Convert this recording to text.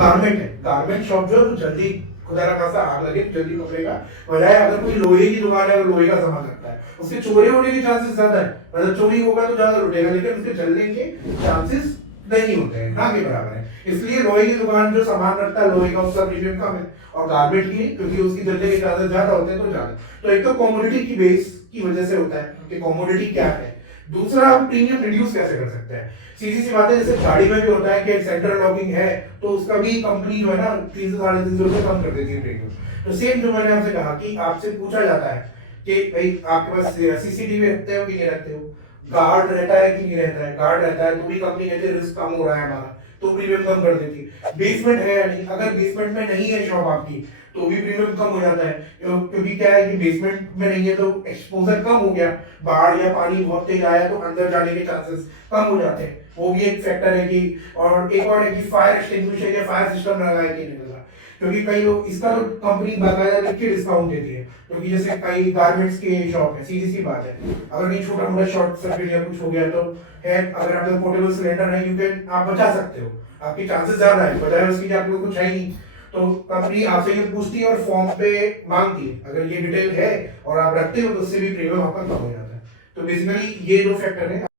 Garment है, garment shop जो है वो जल्दी खुदा ना खासा आग लगे जल्दी पकड़ेगा, बजाय अगर कोई लोहे की दुकान है और लोहे का सामान रखता है उसके चोरी होने के चांसेस ज्यादा है, मतलब चोरी होगा तो ज्यादा लुटेगा लेकिन उसके जलने के चांसेस नहीं होते हैं, ना के बराबर है। इसलिए लोहे की दुकान जो सामान रखता है लोहे का उसका प्रीमियम कम है, और गारमेंट की क्योंकि उसकी जलने के चांसेस ज्यादा होते हैं तो ज्यादा। तो एक तो कॉमोडिटी की बेस की वजह से होता है कि कॉमोडिटी क्या है, दूसरा हम प्रीमियम रिड्यूस कैसे कर सकते हैं। सीधी सी बात है, जैसे गाड़ी में भी होता है कि सेंट्रल लॉकिंग है तो उसका भी कंपनी जो है ना 300 से 350 रुपये कम कर देती है प्रीमियम। तो सेम जो मैंने आपसे कहा कि आपसे पूछा जाता है कि भाई आपके पास सीसीटीवी रखते हो कि नहीं रखते हो, गार्ड रहता है कि नहीं रहता है, गार्ड रहता है तो भी कंपनी कहती है रिस्क कम हो रहा है हमारा तो प्रीमियम कम कर देती है। बेसमेंट है या नहीं, अगर बेसमेंट में नहीं है शॉप आपकी तो भी प्रीमियम कम हो जाता है, क्योंकि क्या है कि बेसमेंट में नहीं है तो एक्सपोजर कम हो गया, बाढ़ या पानी बहुत तेज आया तो अंदर जाने के चांसेस कम हो जाते हैं, वो भी एक फैक्टर है कि। और एक और है कि फायर एक्सटिंग्विशर या फायर सिस्टम लगा है कि नहीं लगा, क्योंकि कई लोग इसका तो कंपनी बाकायदा लिख के डिस्काउंट देती है, क्योंकि जैसे कई गारमेंट्स के शॉप है, सीधी सी बात है अगर कहीं छोटा मोटा शॉर्ट सर्किट या कुछ हो गया तो है, अगर आपके पोर्टेबल सिलेंडर है यू कैन आप बचा सकते हो, आपके चांसेस ज्यादा है बजाय उसकी कि आपको कुछ है ही नहीं। तो कंपनी आपसे ये पूछती है और फॉर्म पे मांगती है, अगर ये डिटेल है और आप रखते हो तो उससे भी प्रीमियम आपका कम हो जाता है। तो बेसिकली ये दो फैक्टर है।